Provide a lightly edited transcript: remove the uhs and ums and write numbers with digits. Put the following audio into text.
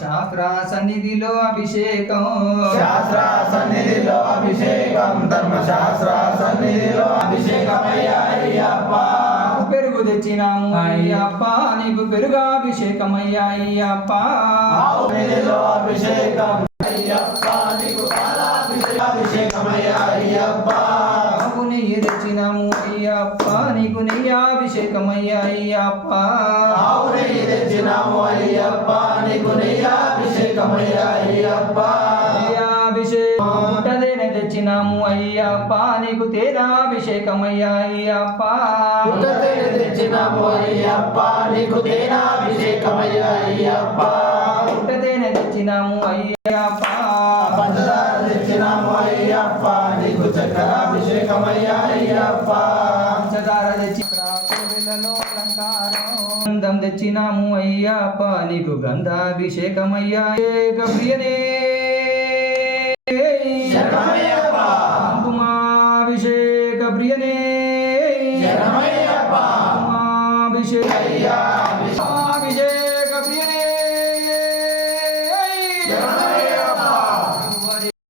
ధర్మశాస్త్ర సన్నిధిలో అభిషేకం శాస్త్ర సన్నిధిలో అభిషేకం ధర్మశాస్త్ర సన్నిధిలో అభిషేకమయ్యా అయ్యప్ప పెరుగు తెచ్చినాము అయ్యప్ప నీకు పెరుగాభిషేకమయ్యా అయ్యప్ప సన్నిధిలో అభిషేకం అయ్యప్ప నీకు పాలాభిషేకమయ్యా అయ్యప్ప నెయ్యి తెచ్చినాము అయ్యప్ప నీకు నెయ్యాభిషేకమయ్యా అయ్యప్ప నెయ్యి తెచ్చినాము అయ్యప్ప నీకు నెయ్యాభిషేకమయ్యా అయ్యప్ప నెయ్యాభిషేకం పుట్టదేనే తెచ్చినాము అయ్యప్ప నీకు తేనాభిషేకమయ్యా అయ్యప్ప పుట్టదేనే తెచ్చినాము అయ్యప్ప నీకు తేనాభిషేకమయ్యా అయ్యప్ప పుట్టదేనే తెచ్చినాము అయ్యప్ప పంచదార తెచ్చినాము అయ్యప్ప నీకు చక్కెరాభిషేకమయ్యా అయ్యప్ప పంచదార తెచ్చి ప్రాకులలో అలంకారం గంధం తెచ్చినాము అయ్యప్ప నీకు గంధాభిషేకమయ్యా ప్రియనే కుంకుమాభిషేక ప్రియనే శరణమయ్యప్ప కుంకుమాభిషేక